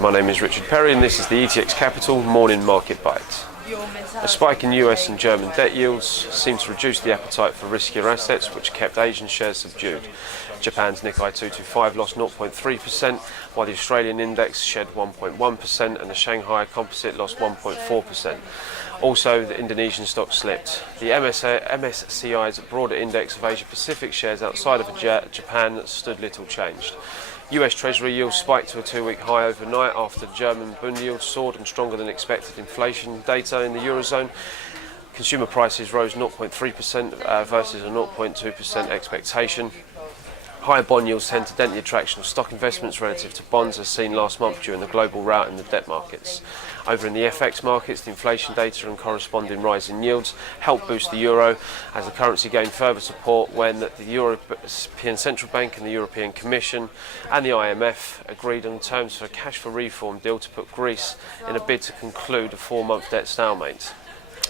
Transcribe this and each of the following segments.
my name is Richard Perry and this is the ETX Capital Morning Market Bite. A spike in US and German debt yields seemed to reduce the appetite for riskier assets, which kept Asian shares subdued. Japan's Nikkei 225 lost 0.3%, while the Australian index shed 1.1% and the Shanghai Composite lost 1.4%. Also, the Indonesian stock slipped. The MSCI's broader index of Asia-Pacific shares outside of Japan stood little changed. US Treasury yields spiked to a two-week high overnight after the German bond yield soared on stronger than expected inflation data in the Eurozone. Consumer prices rose 0.3% versus a 0.2% expectation. Higher bond yields tend to dent the attraction of stock investments relative to bonds, as seen last month during the global rout in the debt markets. Over in the FX markets, the inflation data and corresponding rise in yields helped boost the euro as the currency gained further support when the European Central Bank and the European Commission and the IMF agreed on terms for a cash for reform deal to put Greece in a bid to conclude a 4-month debt stalemate.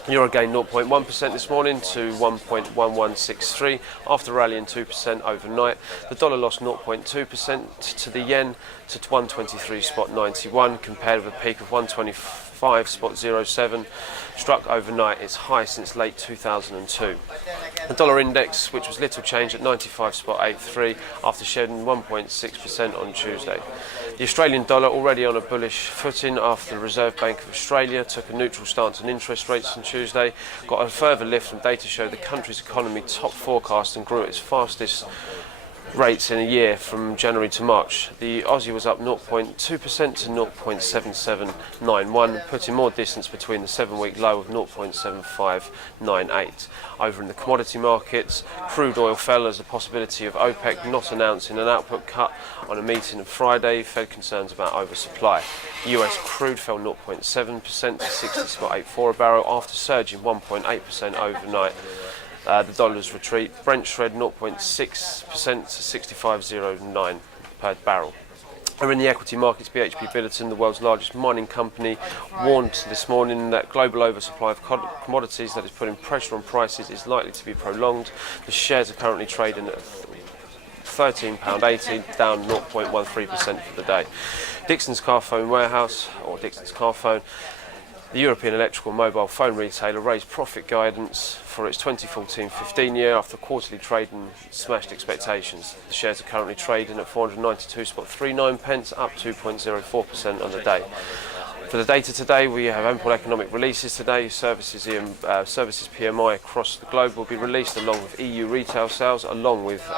The euro gained 0.1% this morning to 1.1163 after rallying 2% overnight. The dollar lost 0.2% to the yen to 123.91 compared with a peak of 125.07 struck overnight, its high since late 2002. The dollar index, which was little changed at 95.83 after shedding 1.6% on Tuesday. The Australian dollar, already on a bullish footing after the Reserve Bank of Australia took a neutral stance on interest rates on Tuesday, got a further lift from data showed the country's economy topped forecast and grew at its fastest rates in a year from January to March. The Aussie was up 0.2% to 0.7791, putting more distance between the 7-week low of 0.7598. Over in the commodity markets, crude oil fell as the possibility of OPEC not announcing an output cut on a meeting on Friday fed concerns about oversupply. US crude fell 0.7% to 60.84 a barrel after surging 1.8% overnight. The dollar's retreat. Brent shred 0.6% to 65.09 per barrel. Over in the equity markets, BHP Billiton, the world's largest mining company, warned this morning that global oversupply of commodities that is putting pressure on prices is likely to be prolonged. The shares are currently trading at £13.80, down 0.13% for the day. Dixon's Carphone Warehouse, or Dixon's Carphone, the European electrical mobile phone retailer, raised profit guidance for its 2014-15 year after quarterly trading smashed expectations. The shares are currently trading at 492.39, up 2.04% on the day. For the data today, we have ample economic releases today. Services PMI across the globe will be released along with EU retail sales, along with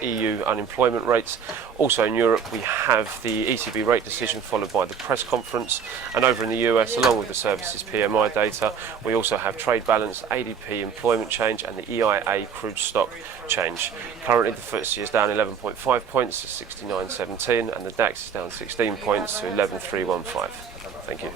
EU unemployment rates. Also in Europe, we have the ECB rate decision followed by the press conference. And over in the US, along with the services PMI data, we also have trade balance, ADP employment change and the EIA crude stock change. Currently, the FTSE is down 11.5 points to 69.17 and the DAX is down 16 points to 11.315. Thank you.